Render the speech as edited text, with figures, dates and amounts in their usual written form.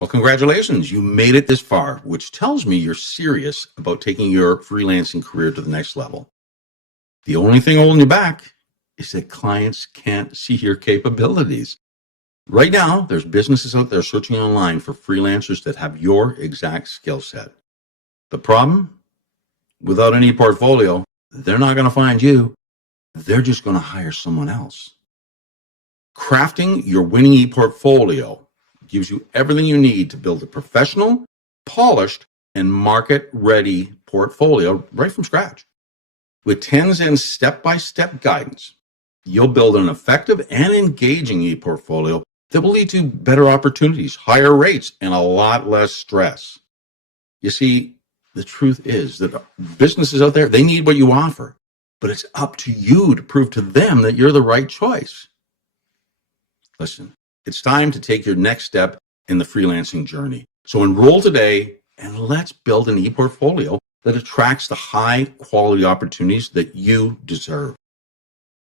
Well, congratulations. You made it this far, which tells me you're serious about taking your freelancing career to the next level. The only thing holding you back is that clients can't see your capabilities. Right now, there's businesses out there searching online for freelancers that have your exact skill set. The problem? Without any portfolio, they're not going to find you. They're just going to hire someone else. Crafting your winning ePortfolio gives you everything you need to build a professional, polished, and market-ready portfolio right from scratch. With 10 step-by-step guidance, you'll build an effective and engaging ePortfolio that will lead to better opportunities, higher rates, and a lot less stress. You see, the truth is that businesses out there, they need what you offer, but it's up to you to prove to them that you're the right choice. Listen, it's time to take your next step in the freelancing journey. So enroll today and let's build an ePortfolio that attracts the high quality opportunities that you deserve.